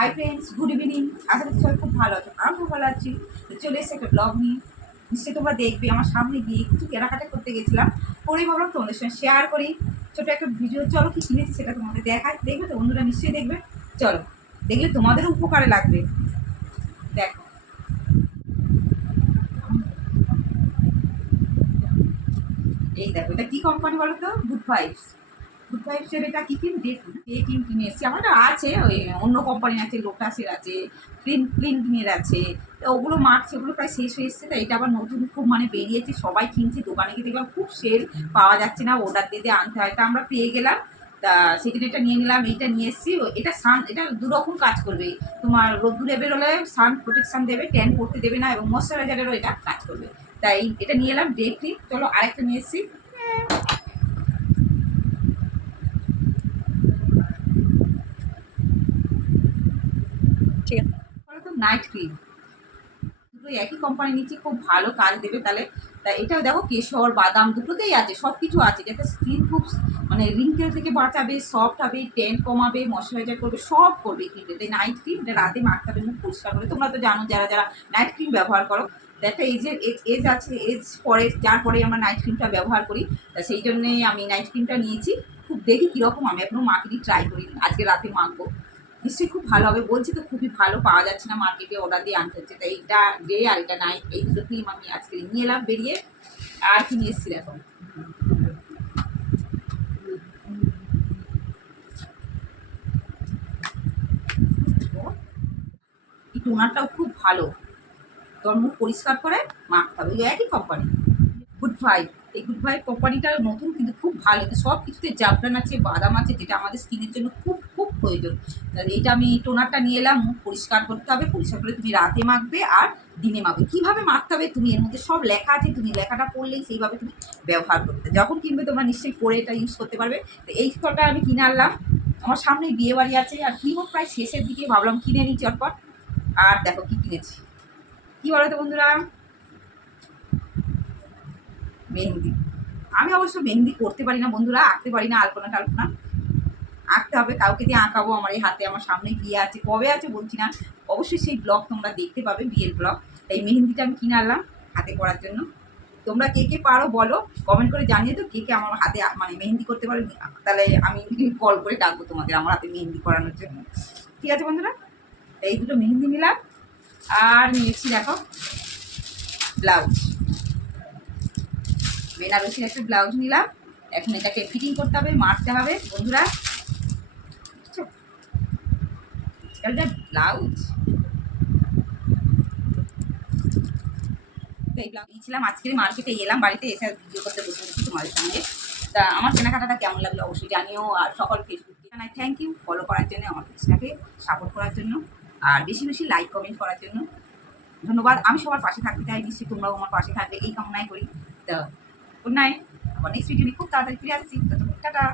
High friends, good evening. আশা করছি সবাই খুব ভালো আছো। আমি খুব ভালো আছি। তো চলে এসে একটা ব্লগ নিয়ে নিশ্চয়ই তোমরা দেখবে। আমার সামনে গিয়ে কিছু কেনাকাটা করতে গেছিলাম, করেই ভাবলাম তোমাদের সঙ্গে শেয়ার করি। ছোটো একটা ভিডিও, চলো কি কিনেছি সেটা তোমাদের দেখায়। দেখবে তো বন্ধুরা, নিশ্চয়ই দেখবে। চলো, দেখলে তোমাদেরও উপকারে লাগবে। দেখো, এই দেখো, এটা কী কোম্পানি বলো তো? Good vibes. গুড ভাইবসের এটা কী ক্রিম? ডে ক্রিম কিনে এসেছি। আমার একটা আছে, ওই অন্য কোম্পানির আছে, লোটাসের আছে, ক্লিনের আছে। তো ওগুলো মার্কস, ওগুলো প্রায় শেষ হয়ে এসছে। তো এটা আবার নতুন খুব মানে বেরিয়েছে, সবাই কিনছে। দোকানে গিয়ে দেখলাম খুব সেল, পাওয়া যাচ্ছে না, অর্ডার দিয়ে আনতে হয়। তা আমরা পেয়ে গেলাম। তা সেখানে এটা নিয়ে নিলাম, এইটা নিয়ে এসেছি। এটা এটা দুরকম কাজ করবে। তোমার রোদ্দুরে বেরোলে সান প্রোটেকশন দেবে, ট্যান করতে দেবে না, এবং ময়শ্চারাইজারেরও এটা কাজ করবে। তাই এটা নিয়ে এলাম, ডে ক্রিম। চলো আরেকটা নিয়ে এসেছি। ঠিক আছে, বলো তো, নাইট ক্রিম। দুটো একই কোম্পানি নিচ্ছি, খুব ভালো কাজ দেবে। তাহলে তা এটাও দেখো, কেশর বাদাম দুটোতেই আছে, সব কিছু আছে, যাতে স্কিন খুব মানে রিঙ্কেল থেকে বাঁচাবে, সফট হবে, টেন কমাবে, ময়শ্চারাইজার করবে, সব করবে ক্রিমটা। তাই নাইট ক্রিম, এটা রাতে মাখতে হবে মুখ পরিষ্কার করে। তোমরা তো জানো, যারা যারা নাইট ক্রিম ব্যবহার করো। তো একটা এজের এজ আছে, এজ পরে, যার পরে আমরা নাইট ক্রিমটা ব্যবহার করি। তা সেই জন্যেই আমি নাইট ক্রিমটা নিয়েছি। খুব দেখি কীরকম, আমি এখনও মাখিনি, ট্রাই করিনি, আজকে রাতে মাখবো। নিশ্চয়ই খুব ভালো হবে, বলছি তো। খুবই ভালো, পাওয়া যাচ্ছে না মার্কেটে, অর্ডার দিয়ে আনতে হচ্ছে। তাই এইটা ডে আর এটা নাইট, এই দুটো ক্রিম আমি আজকে নিয়ে এলাম বেরিয়ে। আর কি নিয়ে এসেছি এখন, এই টোনারটাও খুব ভালো, তোর মুখ পরিষ্কার করে মাখতে হবে। ওই একই কোম্পানি, গুড ভাইব। এই গুড ভাইব কোম্পানিটা নতুন, কিন্তু খুব ভালো। এতে সব কিছুতে জাফরান আছে, বাদাম আছে, যেটা আমাদের স্কিনের জন্য খুব খুব প্রয়োজন। তাহলে এইটা আমি টোনারটা নিয়ে এলাম। মুখ পরিষ্কার করতে হবে, পরিষ্কার করে তুমি রাতে মাখবে আর দিনে মাখবে। কীভাবে মাখতে হবে তুমি, এর মধ্যে সব লেখা আছে, তুমি লেখাটা পড়লেই সেইভাবে তুমি ব্যবহার করবে। যখন কিনবে তোমরা নিশ্চয়ই পরে এটা ইউজ করতে পারবে। তো এই স্টলটা আমি কিনে আনলাম। আমার সামনে বিয়ে বাড়ি আছে, আর ক্রিমও প্রায় শেষের দিকে, ভাবলাম কিনে নিই চটপট। আর দেখো কী কিনেছি, কী বলো তো বন্ধুরা? মেহেন্দি। আমি অবশ্য মেহেন্দি করতে পারি না বন্ধুরা, আঁকতে পারি না, আলপনা টালপনা আঁকতে হবে, কাউকে দিয়ে আঁকাবো। আমার এই হাতে, আমার সামনে বিয়ে আছে, কবে আছে বলছি না। অবশ্যই সেই ব্লগ তোমরা দেখতে পাবে, বিয়ের ব্লগ। তাই মেহেন্দিটা আমি কিনে আনলাম হাতে করার জন্য। তোমরা কে কে পারো বলো, কমেন্ট করে জানিয়ে তো, কে কে আমার হাতে মানে মেহেন্দি করতে পারো। তাহলে আমি কল করে ডাকবো তোমাদের আমার হাতে মেহেন্দি করানোর জন্য। ঠিক আছে বন্ধুরা, এই দুটো মেহেন্দি নিলাম। আর নিয়েছি দেখো ব্লাউজ, বেনারসির একটা ব্লাউজ নিলাম। এখন এটাকে ফিটিং করতে হবে, মারতে হবে বন্ধুরা। এটা ব্লাউজ, তো এই ব্লাউজ নিয়েছিলাম। আজকের মার্কেটে এলাম, বাড়িতে এসে ভিডিও করতে বসে বলছি তোমাদের সঙ্গে। তা আমার কেনাকাটাটা কেমন লাগলো অবশ্যই জানিও। আর সকল ফেসবুক জানাই থ্যাংক ইউ, ফলো করার জন্য, আমার পেজটাকে সাপোর্ট করার জন্য, আর বেশি বেশি লাইক কমেন্ট করার জন্য ধন্যবাদ। আমি সবার পাশে থাকতে চাই, নিশ্চয়ই তোমরাও আমার পাশে থাকবে, এই কামনাই করি। তো গুড নাইট। আবার নেক্সট ভিডিও খুব তাড়াতাড়ি ফিরে আসছি। টাটা।